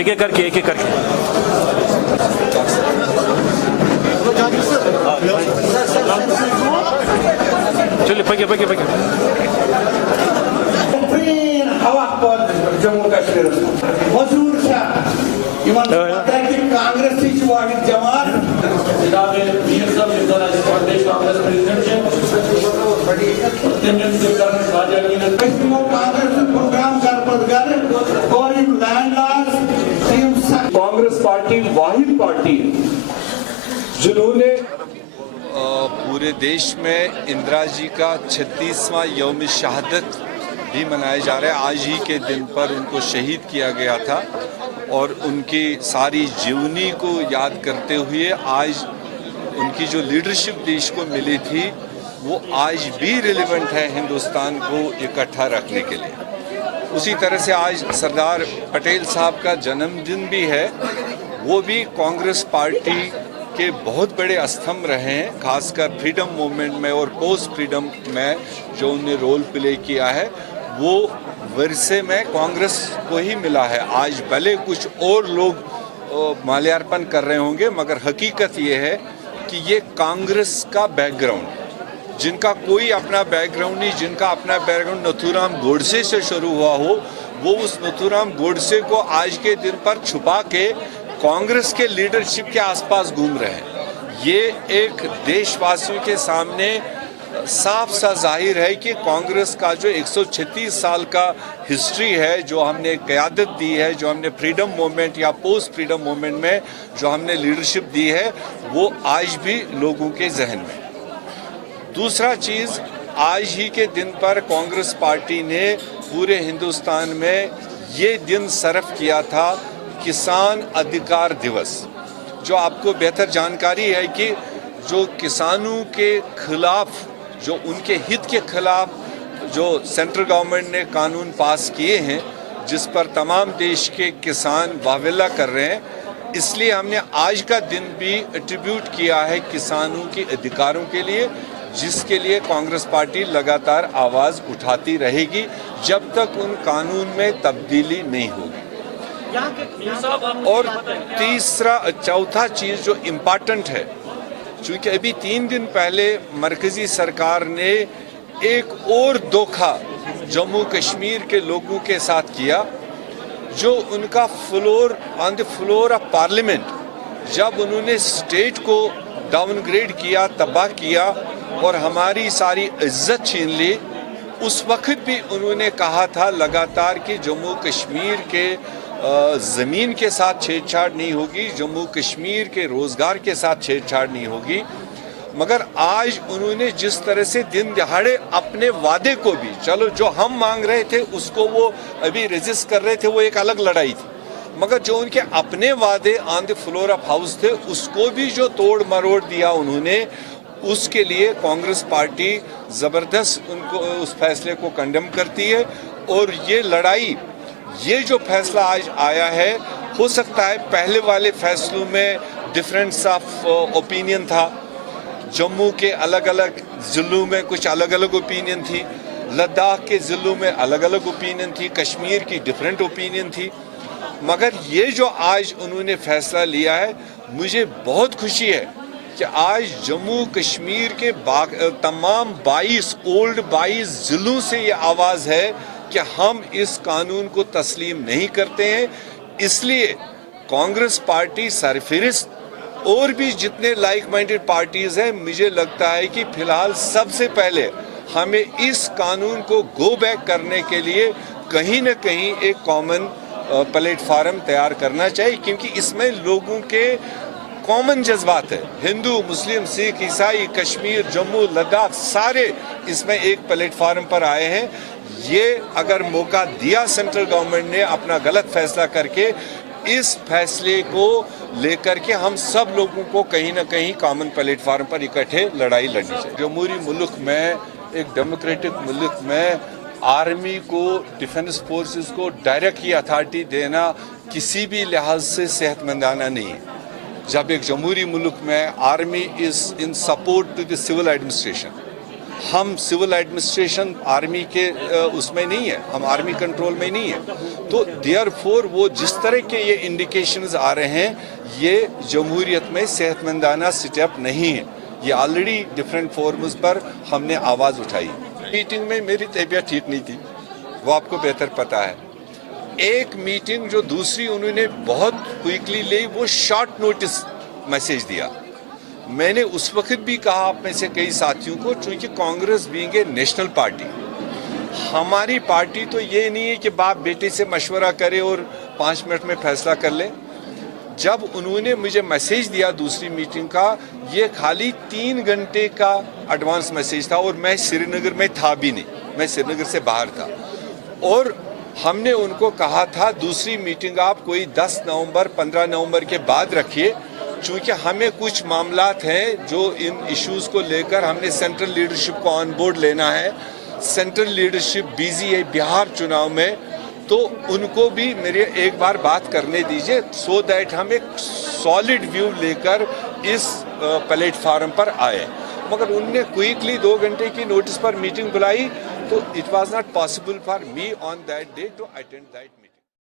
एक एक करके चलिए पके हवा जम्मू कश्मीर मजूर कांग्रेस जमात कांग्रेस पार्टी वाहिद पार्टी जिन्होंने पूरे देश में इंदिरा जी का 36वां यौम शहादत भी मनाया जा रहा है। आज ही के दिन पर उनको शहीद किया गया था और उनकी सारी जीवनी को याद करते हुए आज उनकी जो लीडरशिप देश को मिली थी वो आज भी रिलेवेंट है हिंदुस्तान को इकट्ठा रखने के लिए। उसी तरह से आज सरदार पटेल साहब का जन्मदिन भी है, वो भी कांग्रेस पार्टी के बहुत बड़े स्तंभ रहे हैं, खासकर फ्रीडम मूवमेंट में और पोस्ट फ्रीडम में जो उन्हें रोल प्ले किया है वो वर्षे में कांग्रेस को ही मिला है। आज भले कुछ और लोग माल्यार्पण कर रहे होंगे मगर हकीकत ये है कि ये कांग्रेस का बैकग्राउंड, जिनका कोई अपना बैकग्राउंड नहीं, जिनका अपना बैकग्राउंड नथुराम गोडसे से शुरू हुआ हो, वो उस नथुराम गोडसे को आज के दिन पर छुपा के कांग्रेस के लीडरशिप के आसपास घूम रहे हैं। ये एक देशवासियों के सामने साफ सा जाहिर है कि कांग्रेस का जो 136 साल का हिस्ट्री है, जो हमने क़यादत दी है, जो हमने फ्रीडम मूवमेंट या पोस्ट फ्रीडम मूवमेंट में जो हमने लीडरशिप दी है, वो आज भी लोगों के जहन में। दूसरा चीज़, आज ही के दिन पर कांग्रेस पार्टी ने पूरे हिंदुस्तान में ये दिन सर्व किया था किसान अधिकार दिवस, जो आपको बेहतर जानकारी है कि जो किसानों के खिलाफ, जो उनके हित के खिलाफ जो सेंट्रल गवर्नमेंट ने कानून पास किए हैं जिस पर तमाम देश के किसान वावेला कर रहे हैं, इसलिए हमने आज का दिन भी एट्रीब्यूट किया है किसानों के अधिकारों के लिए, जिसके लिए कांग्रेस पार्टी लगातार आवाज़ उठाती रहेगी जब तक उन कानून में तब्दीली नहीं होगी। और चौथा चीज़ जो इम्पॉर्टेंट है, चूँकि अभी 3 दिन पहले मरकज़ी सरकार ने एक और धोखा जम्मू कश्मीर के लोगों के साथ किया, जो उनका on the floor of parliament जब उन्होंने स्टेट को डाउनग्रेड किया, तबाह किया और हमारी सारी इज्जत छीन ली, उस वक्त भी उन्होंने कहा था लगातार कि जम्मू कश्मीर के ज़मीन के साथ छेड़छाड़ नहीं होगी, जम्मू कश्मीर के रोज़गार के साथ छेड़छाड़ नहीं होगी। मगर आज उन्होंने जिस तरह से दिन दहाड़े अपने वादे को भी, चलो जो हम मांग रहे थे उसको वो अभी रेजिस्ट कर रहे थे, वो एक अलग लड़ाई थी, मगर जो उनके अपने वादे on the floor of house थे उसको भी जो तोड़ मरोड़ दिया उन्होंने, उसके लिए कांग्रेस पार्टी ज़बरदस्त उनको उस फैसले को कंडेम करती है। और ये लड़ाई, ये जो फैसला आज आया है, हो सकता है पहले वाले फैसलों में डिफरेंस ऑफ ओपिनियन था, जम्मू के अलग अलग ज़िलों में कुछ अलग अलग ओपिनियन थी, लद्दाख के ज़िलों में अलग अलग ओपिनियन थी, कश्मीर की डिफरेंट ओपिनियन थी, मगर ये जो आज उन्होंने फैसला लिया है, मुझे बहुत खुशी है कि आज जम्मू कश्मीर के तमाम 22 ज़िलों से ये आवाज़ है कि हम इस कानून को तस्लीम नहीं करते हैं। इसलिए कांग्रेस पार्टी सरफहरिस्त और भी जितने लाइक माइंडेड पार्टीज़ हैं, मुझे लगता है कि फ़िलहाल सबसे पहले हमें इस कानून को गो बैक करने के लिए कहीं न कहीं एक कॉमन प्लेटफार्म तैयार करना चाहिए, क्योंकि इसमें लोगों के कॉमन जज्बात है, हिंदू, मुस्लिम, सिख, ईसाई, कश्मीर, जम्मू, लद्दाख, सारे इसमें एक प्लेटफार्म पर आए हैं। ये अगर मौका दिया सेंट्रल गवर्नमेंट ने अपना गलत फैसला करके, इस फैसले को लेकर के हम सब लोगों को कहीं ना कहीं कॉमन प्लेटफार्म पर इकट्ठे लड़ाई लड़नी चाहिए। जमहूरी मुल्क में, एक डेमोक्रेटिक मुल्क में आर्मी को, डिफेंस फोर्सेस को डायरेक्ट ये अथॉरिटी देना किसी भी लिहाज से सेहतमंदाना नहीं है। जब एक जमहूरी मुल्क में army is in support to the civil administration, हम सिविल एडमिनिस्ट्रेशन आर्मी के उसमें नहीं है, हम आर्मी कंट्रोल में नहीं है। तो देयरफॉर वो जिस तरह के ये इंडिकेशंस आ रहे हैं, ये जमहूरियत में सेहतमंदाना स्टेप नहीं है। ये ऑलरेडी डिफरेंट फोरम्स पर हमने आवाज़ उठाई। मीटिंग में मेरी तबीयत ठीक नहीं थी, वो आपको बेहतर पता है। एक मीटिंग जो दूसरी उन्होंने बहुत क्विकली ली, वो शॉर्ट नोटिस मैसेज दिया। मैंने उस वक्त भी कहा आप में से कई साथियों को, चूंकि Congress being a national party, हमारी पार्टी तो ये नहीं है कि बाप बेटे से मशवरा करे और 5 मिनट में फैसला कर ले। जब उन्होंने मुझे मैसेज दिया दूसरी मीटिंग का, ये खाली 3 घंटे का एडवांस मैसेज था और मैं श्रीनगर में था भी नहीं, मैं श्रीनगर से बाहर था। और हमने उनको कहा था दूसरी मीटिंग आप कोई 10 नवंबर 15 नवंबर के बाद रखिए, चूँकि हमें कुछ मामलात हैं जो इन इश्यूज़ को लेकर हमने सेंट्रल लीडरशिप को ऑन बोर्ड लेना है। सेंट्रल लीडरशिप बिजी है बिहार चुनाव में, तो उनको भी मेरे एक बार बात करने दीजिए, सो दैट हम एक सॉलिड व्यू लेकर इस प्लेटफार्म पर आए। मगर उनने क्विकली 2 घंटे की नोटिस पर मीटिंग बुलाई, तो it was not possible for me on that day to attend that.